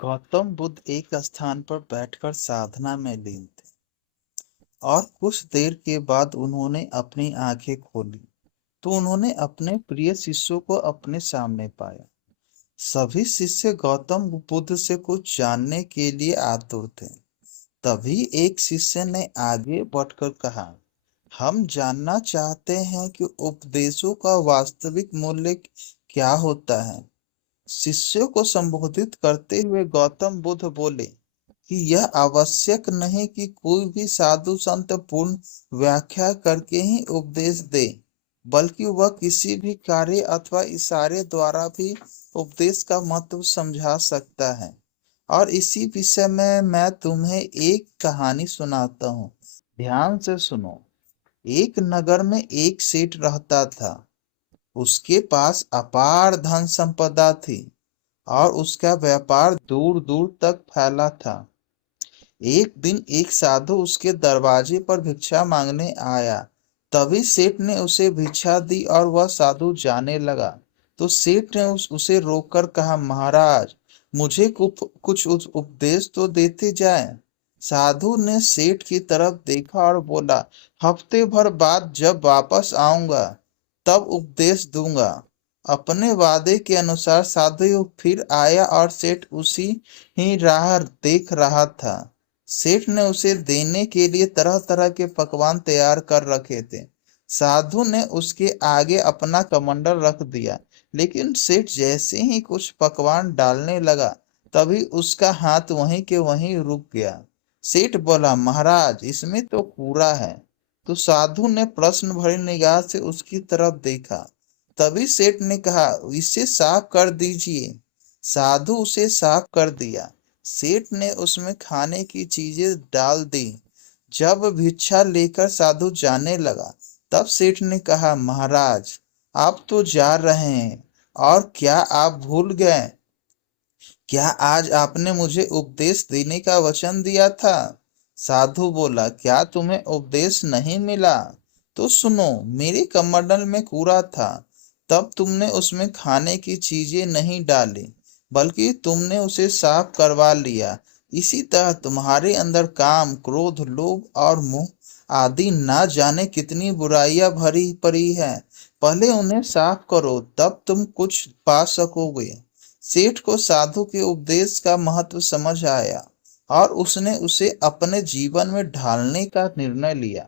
गौतम बुद्ध एक स्थान पर बैठकर साधना में लीन थे और कुछ देर के बाद उन्होंने अपनी आंखें खोली तो उन्होंने अपने प्रिय शिष्यों को अपने सामने पाया। सभी शिष्य गौतम बुद्ध से कुछ जानने के लिए आतुर थे। तभी एक शिष्य ने आगे बढ़कर कहा, हम जानना चाहते हैं कि उपदेशों का वास्तविक मूल्य क्या होता है। शिष्यों को संबोधित करते हुए गौतम बुद्ध बोले कि यह आवश्यक नहीं कि कोई भी साधु संत पूर्ण व्याख्या करके ही उपदेश दे, बल्कि वह किसी भी कार्य अथवा इशारे द्वारा भी उपदेश का महत्व समझा सकता है। और इसी विषय में मैं तुम्हें एक कहानी सुनाता हूँ। ध्यान से सुनो। एक नगर में एक सेठ रहता था। उसके पास अपार धन संपदा थी और उसका व्यापार दूर दूर तक फैला था। एक दिन एक साधु उसके दरवाजे पर भिक्षा मांगने आया। तभी सेठ ने उसे भिक्षा दी और वह साधु जाने लगा। तो सेठ ने उसे रोककर कहा, महाराज, मुझे कुछ उपदेश तो देते जाए। साधु ने सेठ की तरफ देखा और बोला, हफ्ते भर बाद जब वापस आऊंगा तब उपदेश दूंगा। अपने वादे के अनुसार साधु फिर आया और सेठ उसी ही राह देख रहा था। सेठ ने उसे देने के लिए तरह तरह के पकवान तैयार कर रखे थे। साधु ने उसके आगे अपना कमंडल रख दिया, लेकिन सेठ जैसे ही कुछ पकवान डालने लगा तभी उसका हाथ वहीं के वहीं रुक गया। सेठ बोला, महाराज, इसमें तो कूड़ा है। तो साधु ने प्रश्न भरी निगाह से उसकी तरफ देखा। तभी सेठ ने कहा, इसे साफ कर दीजिए। साधु उसे साफ कर दिया। सेठ ने उसमें खाने की चीजें डाल दी। जब भिक्षा लेकर साधु जाने लगा तब सेठ ने कहा, महाराज, आप तो जा रहे हैं, और क्या आप भूल गए? क्या आज आपने मुझे उपदेश देने का वचन दिया था? साधु बोला, क्या तुम्हें उपदेश नहीं मिला? तो सुनो, मेरे कमंडल में कूड़ा था, तब तुमने उसमें खाने की चीजें नहीं डाली, बल्कि तुमने उसे साफ करवा लिया। इसी तरह तुम्हारे अंदर काम, क्रोध, लोभ और मोह आदि ना जाने कितनी बुराइयां भरी पड़ी है। पहले उन्हें साफ करो, तब तुम कुछ पा सकोगे। सेठ को साधु के उपदेश का महत्व समझ आया और उसने उसे अपने जीवन में ढालने का निर्णय लिया।